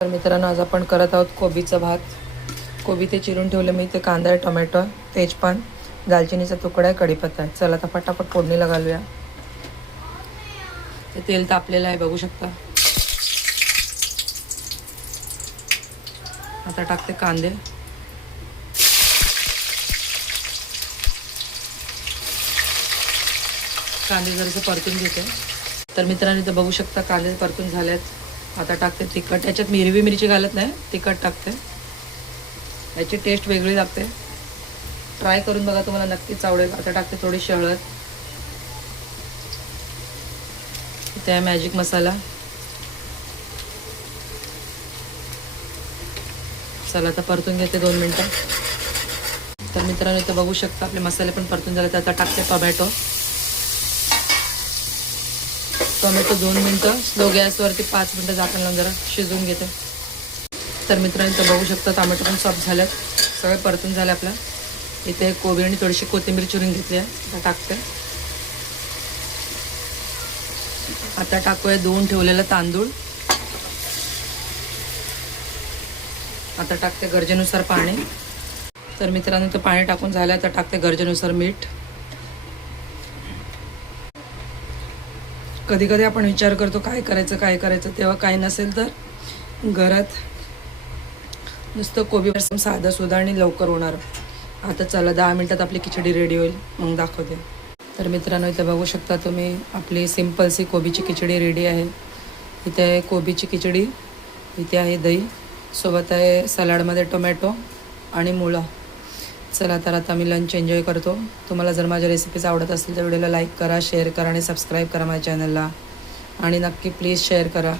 तर मित्रांनो, आज आपण करत आहोत कोबीचा भात. कोबी ते चिरून ठेवले मी. ते कांदा आहे, टोमॅटो, तेजपान, दालचिनीचा तुकडा आहे, कढीपत्ता आहे. चला आता फटाफट फोडणीला घालूया. ते तेल तापलेलं आहे, बघू शकता. आता टाकते कांदे. कांदे जरासं परतून घेते. तर मित्रांनो, इथं बघू शकता कांदे परतून झालेत. आता टाकते तिखट. याच्यात मी हिरवी मिरची घालत नाही, तिखट टाकते. याची टेस्ट वेगळी लागते. ट्राय करून बघा, तुम्हाला नक्कीच आवडेल. आता टाकते थोडीशी हळद. इथे आहे मॅजिक मसाला. चला आता परतून घेते 2 मिनटं. तर मित्रांनो, इथं बघू शकता आपले मसाले पण परतून झाले. तर आता टाकते टोमॅटो. 2 मिनटं स्लो गॅसवरती 5 मिनटं झाकण लावून जरा शिजवून घेते. तर मित्रांनो, इथं बघू शकता टोमॅटो पण सॉफ्ट झाल्यात. सगळे परतून झाले आपलं. इथे कोबी आणि थोडीशी कोथिंबीर चिरून घेतली आहे. आता टाकते. आता टाकूया धुवून ठेवलेला तांदूळ. आता टाकते गरजेनुसार पाणी. तर मित्रांनो, तर पाणी टाकून झालं. आता टाकते गरजेनुसार मीठ. कधी कधी आपण विचार करतो काय करायचं, तेव्हा काही नसेल तर घरात नुसतं कोबी साधं सुद्धा आणि लवकर होणार. आता चला 10 मिनटात आपली खिचडी रेडी होईल, मग दाखवते. तर मित्रांनो, इथे बघू शकता तुम्ही आपली सिंपलसी कोबीची खिचडी रेडी आहे. इथे आहे कोबीची खिचडी. इथे आहे दही. सोबत आहे सलाडमध्ये टोमॅटो आणि मुळा. चला तर आता मी लंच एन्जॉय करतो. तुम्हाला जर माझ्या रेसिपीज आवडत असतील तर व्हिडिओला लाईक करा, शेअर करा आणि सबस्क्राईब करा माझ्या चॅनलला. आणि नक्की प्लीज शेअर करा.